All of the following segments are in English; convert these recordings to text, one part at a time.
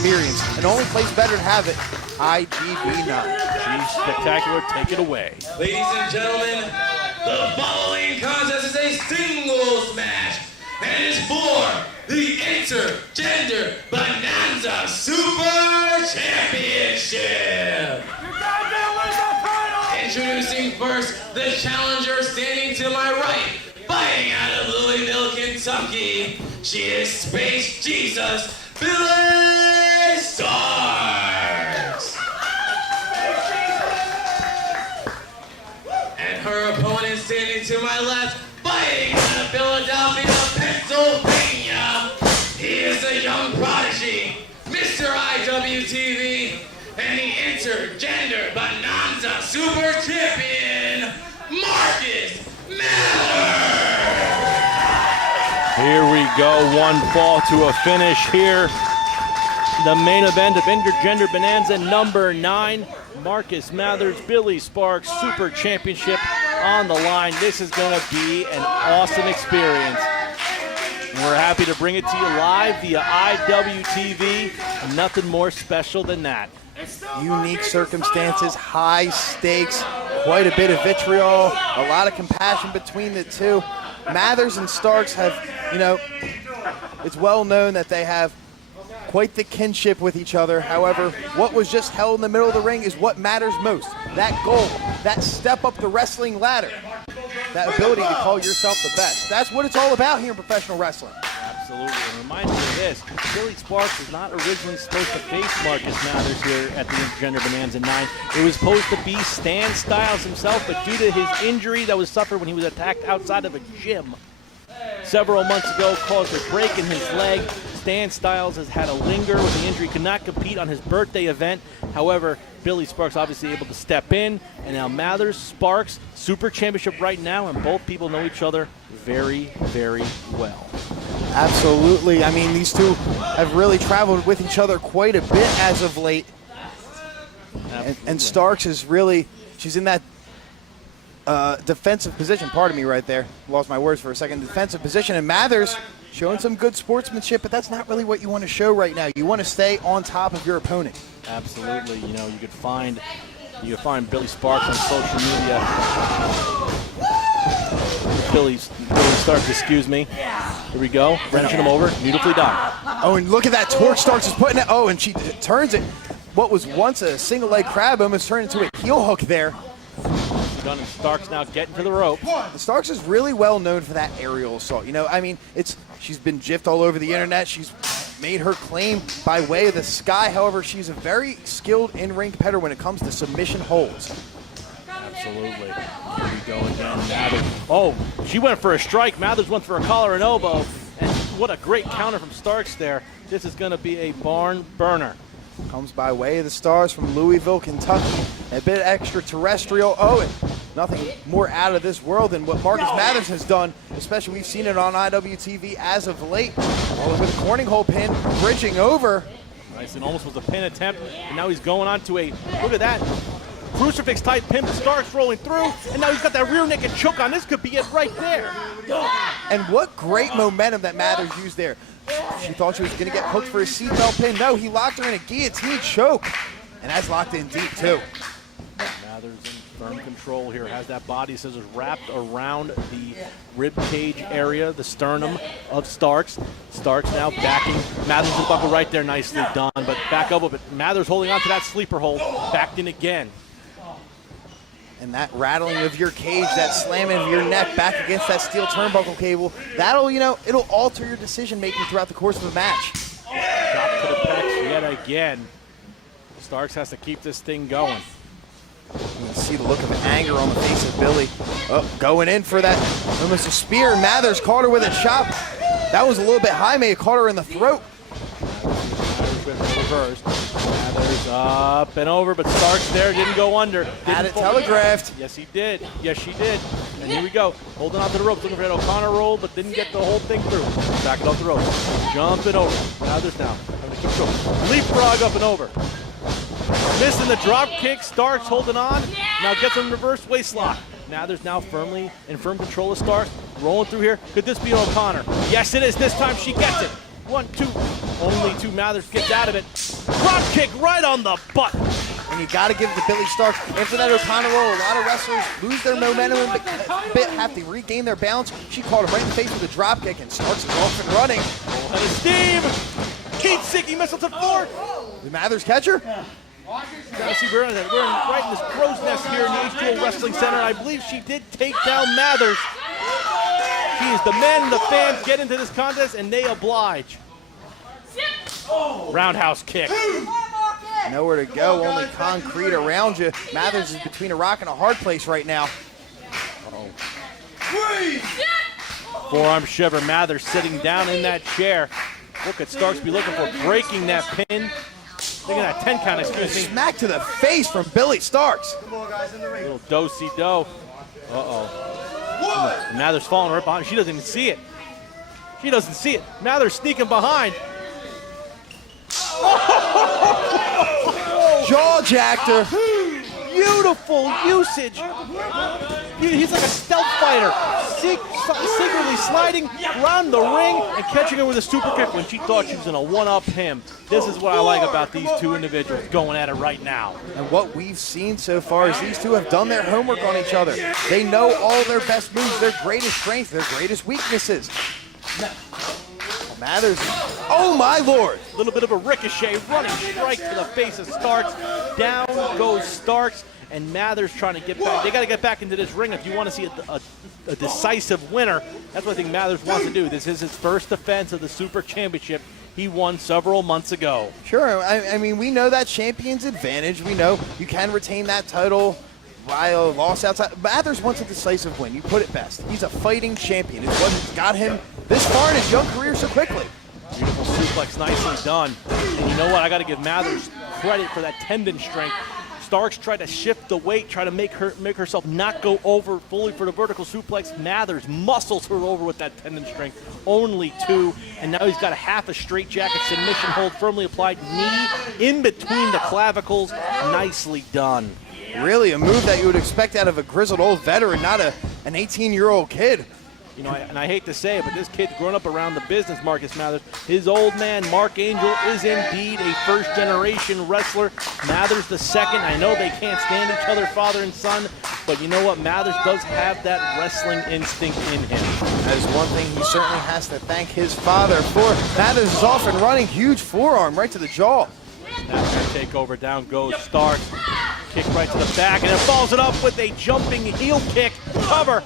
experience, and only place better to have it, IGB 9. She's spectacular. Take it away. Ladies and gentlemen, the following contest is a singles match, and it's for the Intergender Bonanza Super Championship. Introducing first the challenger standing to my right, fighting out of Louisville, Kentucky. She is Space Jesus, Billie Starkz. And her opponent standing to my left, fighting out of Philadelphia, Pennsylvania. He is a young prodigy, Mr. IWTV, and the Intergender Bonanza Super Champion, Marcus Miller. Here we go, one fall to a finish here. The main event of Intergender Bonanza number 9. Marcus Mathers, Billie Starkz, Super Championship on the line. This is going to be an awesome experience. And we're happy to bring it to you live via IWTV. Nothing more special than that. Unique circumstances, high stakes, quite a bit of vitriol, a lot of compassion between the two. Mathers and Starkz have, it's well known that they have quite the kinship with each other. However, what was just held in the middle of the ring is what matters most. That goal, that step up the wrestling ladder, that ability to call yourself the best. That's what it's all about here in professional wrestling. Absolutely, and remind me of this, Billie Starkz was not originally supposed to face Marcus Mathers here at the Intergender Bonanza 9. It was supposed to be Stan Stylez himself, but due to his injury that was suffered when he was attacked outside of a gym several months ago, caused a break in his leg. Stan Stylez has had a linger with the injury, could not compete on his birthday event. However, Billie Starkz obviously able to step in, and now Mathers, Starkz, Super Championship right now, and both people know each other very, very well. Absolutely. I mean, these two have really traveled with each other quite a bit as of late. And Starkz is really, she's in that defensive position. Pardon me right there. Lost my words for a second. Defensive position. And Mathers showing some good sportsmanship, but that's not really what you want to show right now. You want to stay on top of your opponent. Absolutely. You could find Billie Starkz on social media. Billie Starkz, excuse me. Here we go. Wrenching him over. Beautifully done. Oh, and look at that torque Starkz is putting it. Oh, and she turns it. What was once a single leg crab almost turned into a heel hook there. Done, and Starkz now getting to the rope. Starkz is really well known for that aerial assault. She's been gypped all over the internet. She's made her claim by way of the sky. However, she's a very skilled in-ring competitor when it comes to submission holds. Absolutely. Here we go again. Mathers. Oh, she went for a strike. Mathers went for a collar and elbow. And what a great counter from Starkz there. This is going to be a barn burner. Comes by way of the Stars from Louisville, Kentucky. A bit extraterrestrial. Oh, and nothing more out of this world than what Marcus Mathers has done. Especially we've seen it on IWTV as of late. All over the corning hole pin, bridging over. Nice, and almost was a pin attempt. And now he's going on to a, look at that. Crucifix type pin, Starkz rolling through, and now he's got that rear naked choke on. This could be it right there. And what great momentum that Mathers used there. She thought she was going to get hooked for a seatbelt pin. No, he locked her in a guillotine choke. And that's locked in deep, too. Mathers in firm control here, has that body scissors wrapped around the rib cage area, the sternum of Starkz. Starkz now backing Mathers in the buckle right there, nicely done. But back up a bit. Mathers holding on to that sleeper hold, backed in again. And that rattling of your cage, that slamming of your neck back against that steel turnbuckle cable, that'll, it'll alter your decision-making throughout the course of the match. Drop to the pecs yet again. Starkz has to keep this thing going. You can see the look of anger on the face of Billie. Oh, going in for that, almost a spear. Mathers caught her with a chop. That was a little bit high, may have caught her in the throat. Mathers been reversed. Mathers up and over, but Starkz there didn't go under. Had it telegraphed. Yes, he did. Yes, she did. And here we go. Holding on to the ropes, looking for that O'Connor roll, but didn't get the whole thing through. Back it off the rope. Jumping over. Mathers now. Having to keep going. Leapfrog up and over. Missing the drop kick. Starkz holding on. Now gets him reverse waist lock. Mathers now firmly in firm control of Starkz. Rolling through here. Could this be O'Connor? Yes, it is. This time she gets it. 1, 2. Only 2. Mathers gets out of it. Drop kick right on the butt. And you got to give it to Billie Starkz. After that O'Connor roll, a lot of wrestlers lose their momentum a bit, have to regain their balance. She caught him right in the face with a drop kick, and Starkz is off and running. And a Steve. Keith Sicky missile to the floor. The Mathers catcher? Gotta see, we're right in this crow's nest here in the H2O Wrestling Center. I believe she did take down Mathers. She is the men and the fans get into this contest, and they oblige. Roundhouse kick. Nowhere to go, only concrete around you. Mathers is between a rock and a hard place right now. Forearm shiver. Mathers sitting down in that chair. Look at Starkz be looking for breaking that pin. Looking at that 10 count, excuse me. Smack to the face from Billie Starkz. Little do-si-do. Uh-oh. Mathers falling right behind. She doesn't even see it. She doesn't see it. Mathers sneaking behind. Jaw jacked her. Beautiful usage. He's like a stealth fighter, secretly sliding around the ring and catching her with a super kick when she thought she was going to one-up him. This is what I like about these two individuals going at it right now. And what we've seen so far is these two have done their homework on each other. They know all their best moves, their greatest strengths, their greatest weaknesses. Mathers, oh my lord! A little bit of a ricochet, running strike to the face of Starkz. Down goes Starkz, and Mathers trying to get back. They got to get back into this ring if you want to see a decisive winner. That's what I think Mathers wants to do. This is his first defense of the Super Championship. He won several months ago. Sure, I mean, we know that champion's advantage. We know you can retain that title by a loss outside. Mathers wants a decisive win. You put it best. He's a fighting champion. It's what got him this far in his young career so quickly. Beautiful suplex, nicely done. And you know what? I got to give Mathers credit for that tendon strength. Starkz tried to shift the weight, try to make herself not go over fully for the vertical suplex. Mathers muscles her over with that tendon strength. Only 2, and now he's got a half a straight jacket submission hold, firmly applied knee in between the clavicles. Nicely done. Really a move that you would expect out of a grizzled old veteran, not an 18-year-old kid. You know, and I hate to say it, but this kid's grown up around the business, Marcus Mathers. His old man, Mark Angel, is indeed a first-generation wrestler. Mathers the second. I know they can't stand each other, father and son, but you know what? Mathers does have that wrestling instinct in him. That is one thing he certainly has to thank his father for. Mathers is off and running. Huge forearm right to the jaw. Snapback takeover. Down goes Starkz. Kick right to the back, and it follows it up with a jumping heel kick. Cover.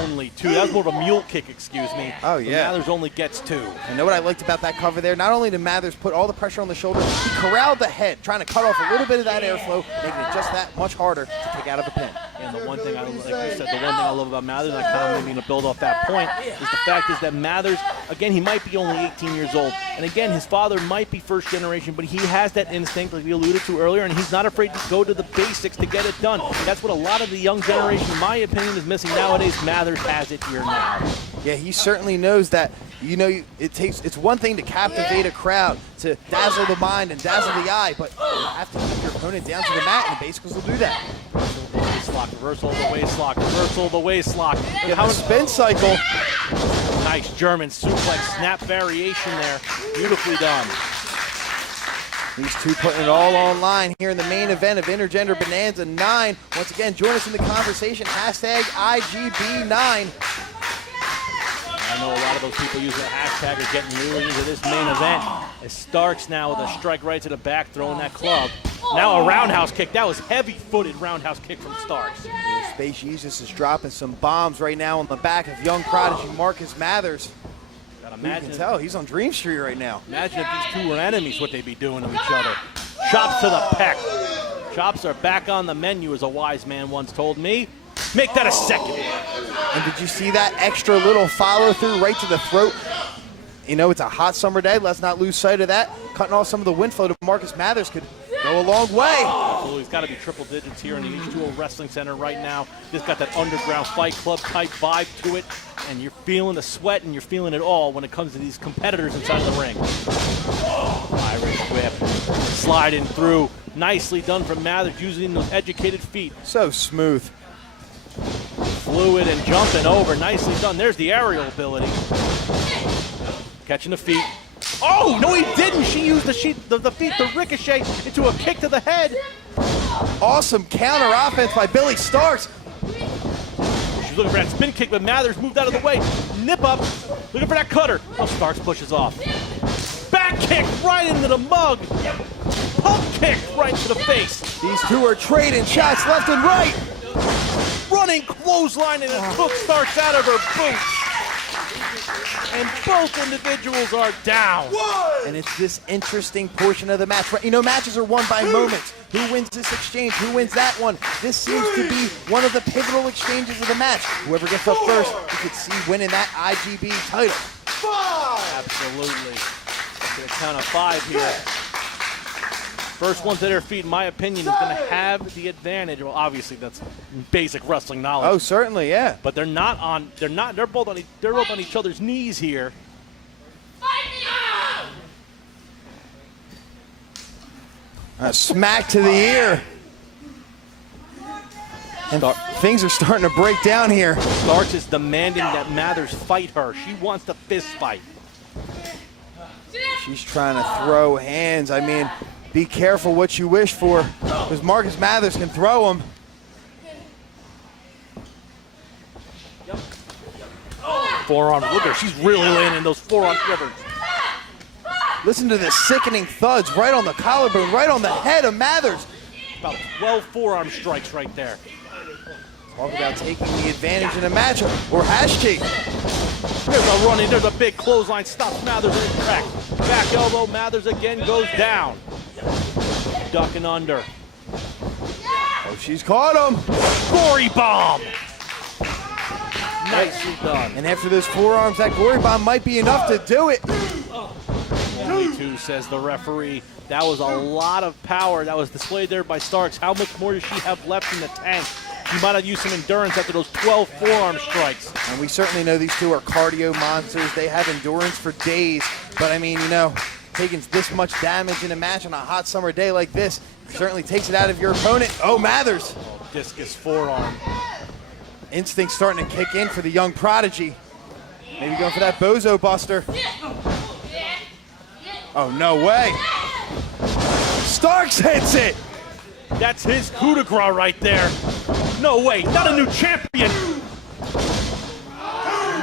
Only 2. That was more of a mule kick, excuse me. Oh, yeah. Mathers only gets 2. You know what I liked about that cover there? Not only did Mathers put all the pressure on the shoulder, he corralled the head, trying to cut off a little bit of that airflow, making it just that much harder to take out of the pin. And the one thing like you said, the one thing I love about Mathers, and I kind of maybe to build off that point, is the fact is that Mathers, again, he might be only 18 years old. And again, his father might be first generation, but he has that instinct, like we alluded to earlier, and he's not afraid to go to the basics to get it done. That's what a lot of the young generation, in my opinion, is missing nowadays. Mathers has it here now. Yeah, he certainly knows that, you know, it's one thing to captivate a crowd, to dazzle the mind and dazzle the eye, but you have to keep your opponent down to the mat, and the basicals will do that. Reversal of the waist lock, reversal of the waist lock. Get how spin cycle. Nice German suplex snap variation there. Beautifully done. These two putting it all online here in the main event of Intergender Bonanza 9. Once again, join us in the conversation. Hashtag IGB9. I know a lot of those people using the hashtag are getting really into this main event. As Starkz now with a strike right to the back, throwing that club. Now a roundhouse kick. That was heavy-footed roundhouse kick from Starkz. Space Jesus is dropping some bombs right now on the back of young prodigy Marcus Mathers. You can tell he's on Dream Street right now. Imagine if these two were enemies, what they'd be doing to each other. Chops to the pec. Chops are back on the menu, as a wise man once told me. Make that a second. And did you see that extra little follow-through right to the throat? You know, it's a hot summer day. Let's not lose sight of that. Cutting off some of the wind flow to Marcus Mathers could go a long way. Oh, he's got to be triple digits here in the H2O Wrestling Center right now. Just got that underground fight club type vibe to it. And you're feeling the sweat and you're feeling it all when it comes to these competitors inside of the ring. Irish whip. Sliding through. Nicely done from Mathers using those educated feet. So smooth. Fluid and jumping over. Nicely done. There's the aerial ability. Catching the feet. Oh, no he didn't. She used the feet to ricochet into a kick to the head. Awesome counter offense by Billie Starkz. She's looking for that spin kick, but Mathers moved out of the way. Nip up, looking for that cutter. Oh, Starkz pushes off. Back kick right into the mug. Pump kick right to the face. These two are trading shots left and right. Running clothesline and it took Starkz out of her boots. And both individuals are down. And it's this interesting portion of the match. You know, matches are won by moments. Who wins this exchange? Who wins that one? This seems to be one of the pivotal exchanges of the match. Whoever gets up first, you could see winning that IGB title. Absolutely. Look at the count of 5 here. First one to their feet, in my opinion, is going to have the advantage. Well, obviously that's basic wrestling knowledge. Oh, certainly, yeah. But they're both on each other's knees here. A smack to the ear. And things are starting to break down here. Starkz is demanding that Mathers fight her. She wants the fist fight. She's trying to throw hands. I mean, be careful what you wish for, because Marcus Mathers can throw them. Forearm. Look at her. She's really laying in those forearm shivers. Listen to the sickening thuds right on the collarbone, right on the head of Mathers. About 12 forearm strikes right there. Talk about taking the advantage in a matchup, or has she? There's a running, there's a big clothesline, stops Mathers in his track. Back elbow, Mathers again goes down. Ducking under. Oh, she's caught him. Gory bomb. Nicely done. And after those forearms, that gory bomb might be enough to do it. Only 2, says the referee. That was a lot of power that was displayed there by Starkz. How much more does she have left in the tank? She might have used some endurance after those 12 forearm strikes. And we certainly know these two are cardio monsters. They have endurance for days. But I mean, you know, taking this much damage in a match on a hot summer day like this certainly takes it out of your opponent. Oh, Mathers. Oh, discus forearm. Instinct starting to kick in for the young prodigy. Maybe going for that bozo buster. Oh, no way. Starkz hits it. That's his coup de grace right there. No way, not a new champion.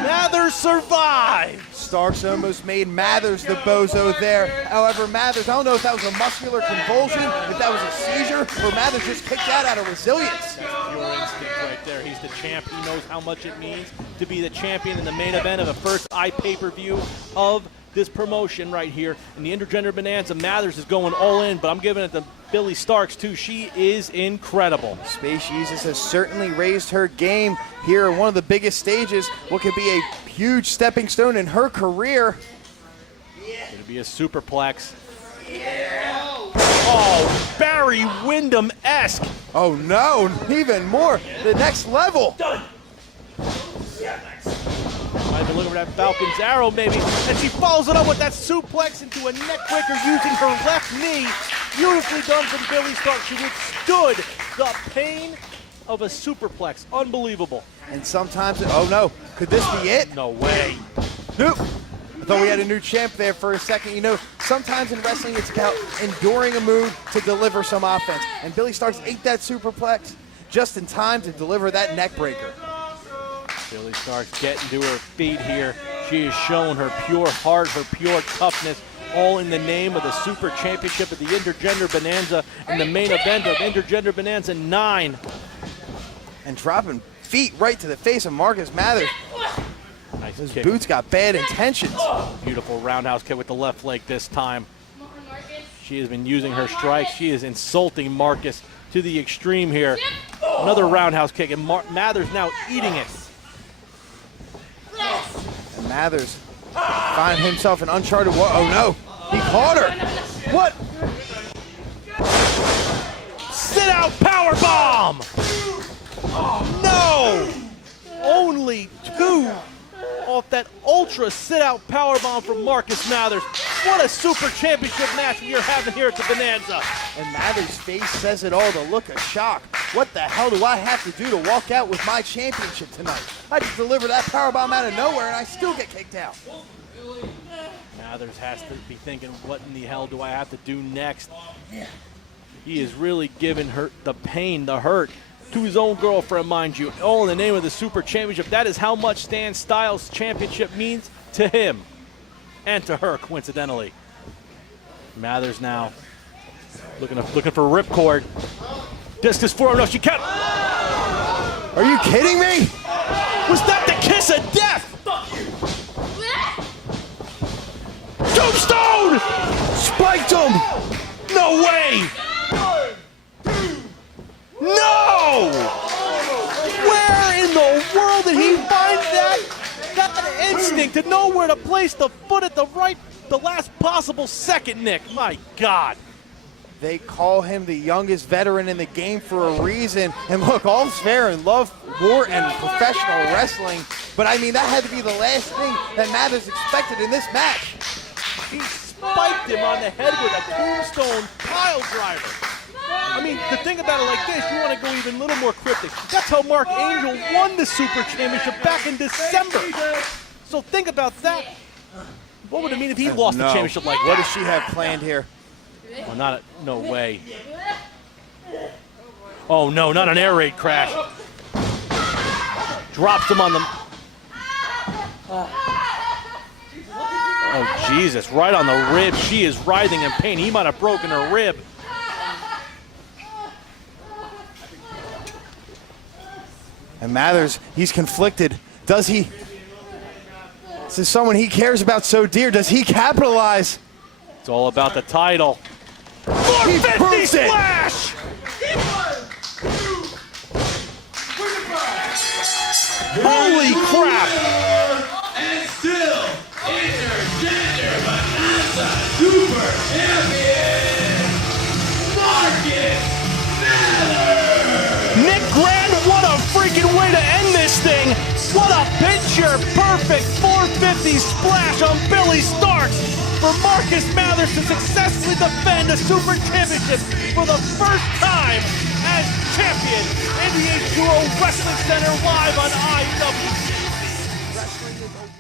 Mathers survived. Starkz almost made Mathers the bozo there. However, Mathers, I don't know if that was a muscular convulsion, if that was a seizure, or Mathers just kicked out of resilience. That's pure instinct right there. He's the champ. He knows how much it means to be the champion in the main event of the first pay-per-view of this promotion right here. In the Intergender Bonanza, Mathers is going all in, but I'm giving it to Billie Starkz too. She is incredible. Space Jesus has certainly raised her game here on one of the biggest stages. What could be a huge stepping stone in her career. It's going to be a superplex. Oh, Barry Windham-esque. Oh no, even more, the next level. Might be looking for that Falcon's arrow maybe, and she follows it up with that suplex into a neckbreaker using her left knee. Beautifully done from Billie Starkz. She withstood the pain of a superplex. Unbelievable. And sometimes, oh no, could this be it? No way. Nope. I thought we had a new champ there for a second. You know, sometimes in wrestling it's about enduring a move to deliver some offense. And Billie Starkz ate that superplex just in time to deliver that neckbreaker. Billie Starkz getting to her feet here. She has shown her pure heart, her pure toughness, all in the name of the Super Championship of the Intergender Bonanza in the main event of Intergender Bonanza 9. And dropping feet right to the face of Marcus Mathers. Nice His kick. boots got bad intentions. Beautiful roundhouse kick with the left leg this time. She has been using her strikes. She is insulting Marcus to the extreme here. Another roundhouse kick, and Mathers now eating it. And Mathers find himself in uncharted water. Oh no, he caught her. What? Sit out power bomb. No, only 2 off that ultra sit out power bomb from Marcus Mathers. What a Super Championship match we are having here at the Bonanza. And Mathers' face says it all, the look of shock. What the hell do I have to do to walk out with my championship tonight? I just delivered that powerbomb out of nowhere and I still get kicked out. Mathers has to be thinking, what in the hell do I have to do next? He is really giving her the pain, the hurt, to his own girlfriend, mind you, all in the name of the Super Championship. That is how much Stan Stylez Championship means to him and to her, coincidentally. Mathers now looking for ripcord. Discus forward, no, she can't. Are you kidding me? Was that the kiss of death? Tombstone! Spiked him! No way! No! Where in the world did he find that instinct to know where to place the foot at the last possible second, Nick? My God. They call him the youngest veteran in the game for a reason. And look, all's fair in love, war, and professional wrestling. But I mean, that had to be the last thing that Mathers expected in this match. He spiked him on the head with a tombstone pile driver. I mean, the thing about it like this, you want to go even a little more cryptic. That's how Mark Angel won the Super Championship back in December. So think about that. What would it mean if he lost the championship like that? What does she have planned here? Well, no way. Oh no, not an air raid crash. Drops him on the... Oh Jesus, right on the rib. She is writhing in pain. He might have broken her rib. And Mathers, he's conflicted. Does he? This is someone he cares about so dear. Does he capitalize? It's all about the title. He 450 proves it. splash! Holy crap! And still, Intergender Bonanza Super Champion, Marcus Mathers! Nick Grant, what a freaking way to end this thing! What a picture-perfect 450 splash on Billie Starkz for Marcus Mathers to successfully defend the Super Championship for the first time as champion in the H2O Wrestling Center live on IGB.